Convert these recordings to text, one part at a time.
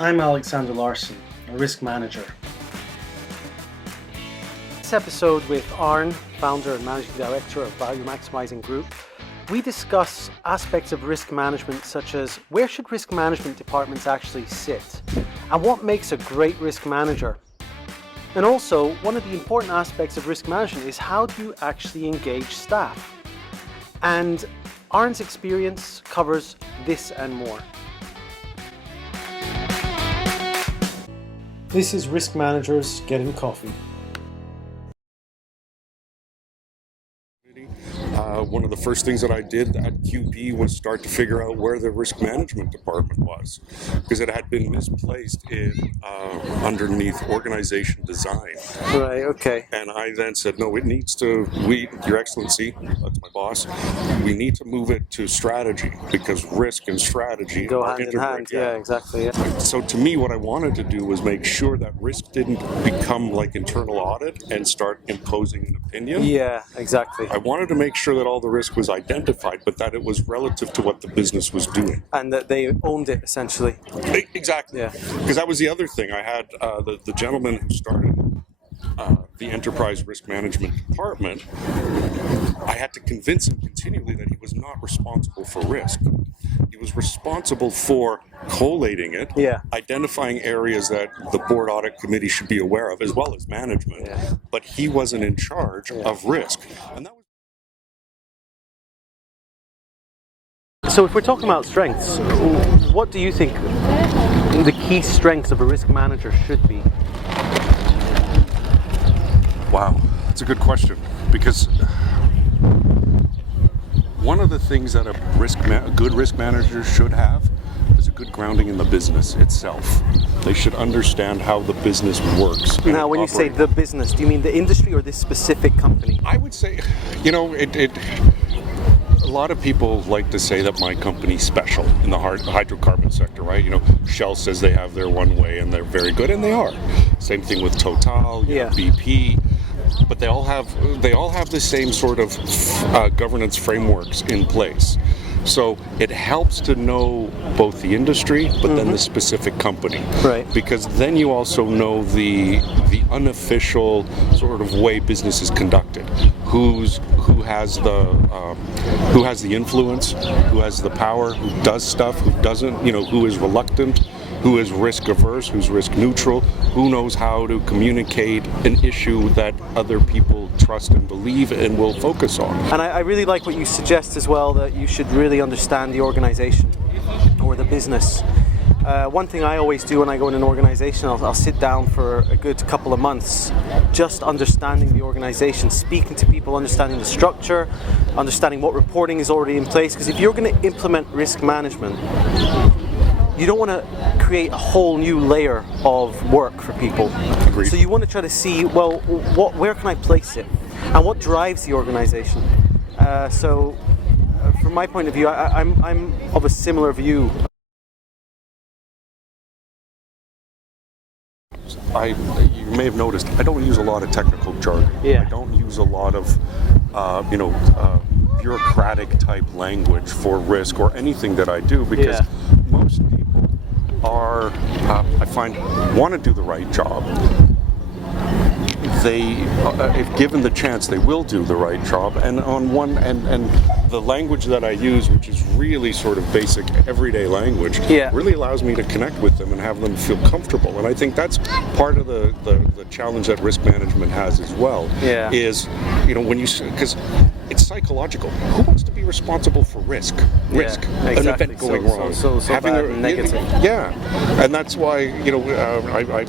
I'm Alexander Larsen, a risk manager. This episode with Aarn, founder and managing director of Value Maximizing Group, we discuss aspects of risk management such as where should risk management departments actually sit and what makes a great risk manager. And also, one of the important aspects of risk management is how do you actually engage staff? And Aarn's experience covers this and more. This is Risk Managers Getting Coffee. One of the first things that I did at QP was start to figure out where the risk management department was, because it had been misplaced in underneath organization design. Right, okay. And I then said, no, it needs to, Your Excellency, that's my boss, we need to move it to strategy, because risk and strategy Go are hand in hand, yeah, exactly. Yeah. So to me, what I wanted to do was make sure that risk didn't become like internal audit and start imposing an opinion. Yeah, exactly. I wanted to make sure that all the risk was identified, but that it was relative to what the business was doing. And that they owned it, essentially. Exactly. Yeah. Because that was the other thing. I had the gentleman who started the Enterprise Risk Management Department. I had to convince him continually that he was not responsible for risk. He was responsible for collating it, identifying areas that the board audit committee should be aware of, as well as management. Yeah. But he wasn't in charge of risk. And that was. So if we're talking about strengths, what do you think the key strengths of a risk manager should be? Wow, that's a good question, because one of the things that a good risk manager should have is a good grounding in the business itself. They should understand how the business works. Now, when you say the business, do you mean the industry or this specific company? I would say, a lot of people like to say that my company's special in the hydrocarbon sector, right? Shell says they have their one way and they're very good, and they are. Same thing with Total, BP. But they all have the same sort of governance frameworks in place. So it helps to know both the industry, but then the specific company, right? Because then you also know the unofficial sort of way business is conducted. Who has the influence, who has the power, who does stuff, who doesn't, who is reluctant, who is risk averse, who's risk neutral, who knows how to communicate an issue that other people trust and believe and will focus on. And I really like what you suggest as well, that you should really understand the organization or the business. One thing I always do when I go in an organization, I'll sit down for a good couple of months just understanding the organization, speaking to people, understanding the structure, understanding what reporting is already in place. Because if you're going to implement risk management, you don't want to create a whole new layer of work for people. Agreed. So you want to try to see, well, where can I place it? And what drives the organization? So from my point of view, I'm of a similar view. You may have noticed, I don't use a lot of technical jargon. Yeah. I don't use a lot of, bureaucratic type language for risk or anything that I do, because most people are, I find, want to do the right job. They, if given the chance, they will do the right job. And and the language that I use, which is really sort of basic everyday language, really allows me to connect with them and have them feel comfortable. And I think that's part of the challenge that risk management has as well. Is, because it's psychological. Who wants to be responsible for risk? Exactly. An event going wrong. So negative. And that's why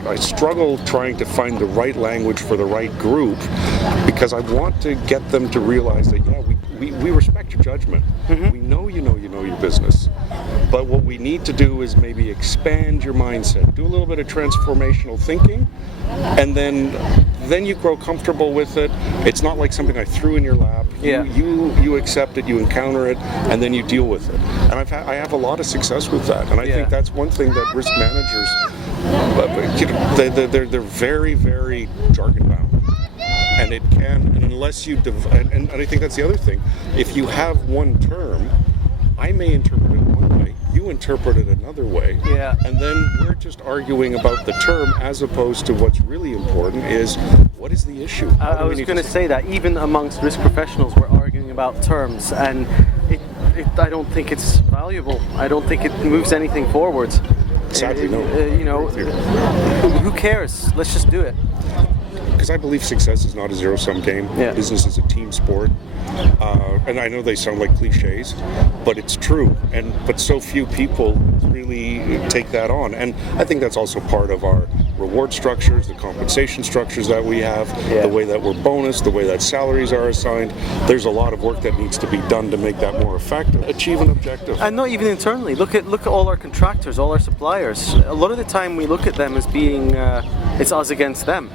I struggle trying to find the right language for the right group, because I want to get them to realize that we respect your judgment. We know you know your business, but what we need to do is maybe expand your mindset, do a little bit of transformational thinking, and then you grow comfortable with it. It's not like something I threw in your lap. You accept it, you encounter it, and then you deal with it. And I have a lot of success with that. And I think that's one thing that risk managers, they're very, very jargon bound. And it can, unless you, and I think that's the other thing. If you have one term, I may interpret it one way, you you interpret it another way. Yeah. And then we're just arguing about the term as opposed to what's really important is what is the issue? I was going to say that even amongst risk professionals, we're arguing about terms, and I don't think it's valuable. I don't think it moves anything forward. Sadly, no. Who cares? Let's just do it. Because I believe success is not a zero-sum game. Yeah. Business is a team sport. And I know they sound like cliches, but it's true. But so few people really take that on. And I think that's also part of our reward structures, the compensation structures that we have, the way that we're bonused, the way that salaries are assigned. There's a lot of work that needs to be done to make that more effective, achieve an objective. And not even internally. Look at all our contractors, all our suppliers. A lot of the time we look at them as being it's us against them,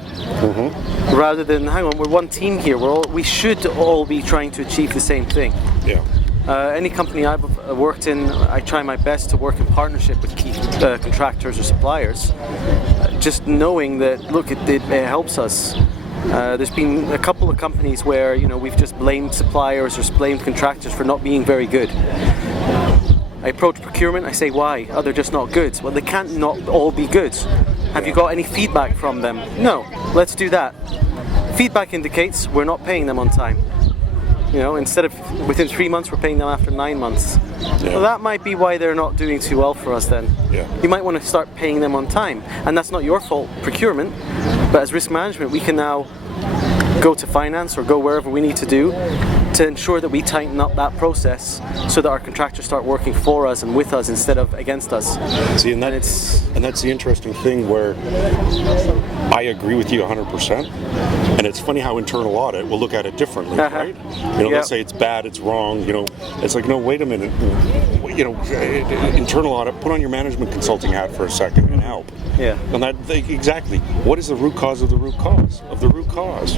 rather than hang on, we're one team here. We should all be trying to achieve the same thing. Yeah. Any company I've worked in, I try my best to work in partnership with key contractors or suppliers, just knowing that, look, it helps us. There's been a couple of companies where we've just blamed suppliers or blamed contractors for not being very good. I approach procurement, I say, why? Oh, they're just not good. Well, they can't not all be good. Have you got any feedback from them? No. Let's do that. Feedback indicates we're not paying them on time. Instead of within 3 months, we're paying them after 9 months. Yeah. Well, that might be why they're not doing too well for us then. Yeah. You might want to start paying them on time. And that's not your fault, procurement, but as risk management, we can now go to finance or go wherever we need to do to ensure that we tighten up that process so that our contractors start working for us and with us instead of against us. See, and that's the interesting thing where I agree with you 100%. And it's funny how internal audit will look at it differently, right? They'll say it's bad, it's wrong. It's like, no, wait a minute. Internal audit, put on your management consulting hat for a second and help. Yeah. And exactly, what is the root cause of the root cause of the root cause?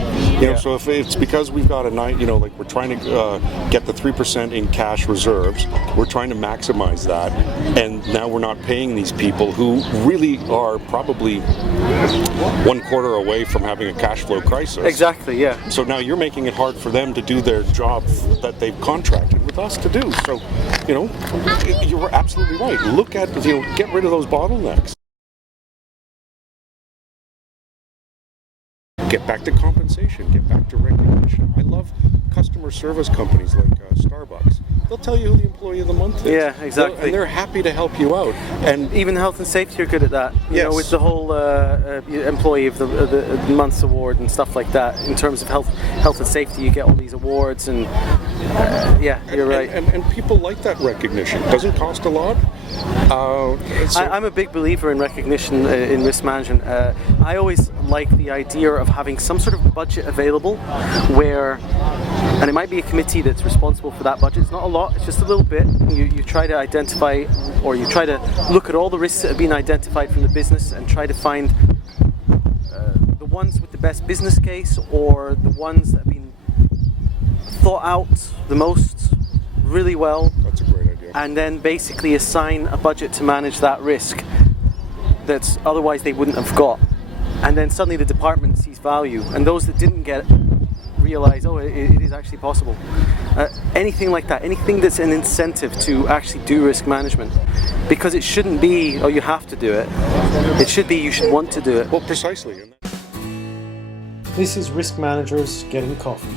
So if it's because we've got like we're trying to get the 3% in cash reserves, we're trying to maximize that, and now we're not paying these people who really are probably 1 quarter away from having a cash flow crisis. Exactly, yeah. So now you're making it hard for them to do their job that they've contracted with us to do. So, you're absolutely right. Look at, get rid of those bottlenecks. Get back to compensation, get back to recognition. I love customer service companies like Starbucks. They'll tell you who the employee of the month is. Yeah, exactly. And they're happy to help you out. And even health and safety are good at that. With the whole employee of the month's award and stuff like that. In terms of health and safety, you get all these awards, and you're right. And people like that recognition. It doesn't cost a lot. I'm a big believer in recognition in risk management. I always like the idea of having some sort of budget available where, and it might be a committee that's responsible for that budget. It's not a lot, it's just a little bit. You try to identify, or you try to look at all the risks that have been identified from the business and try to find the ones with the best business case, or the ones that have been thought out the most really well. That's a great idea. And then basically assign a budget to manage that risk that otherwise they wouldn't have got. And then suddenly the department sees value, and those that didn't get it realize, it is actually possible. Anything like that, anything that's an incentive to actually do risk management, because it shouldn't be, you have to do it. It should be, you should want to do it. Well, precisely. This is Risk Managers Getting Coffee.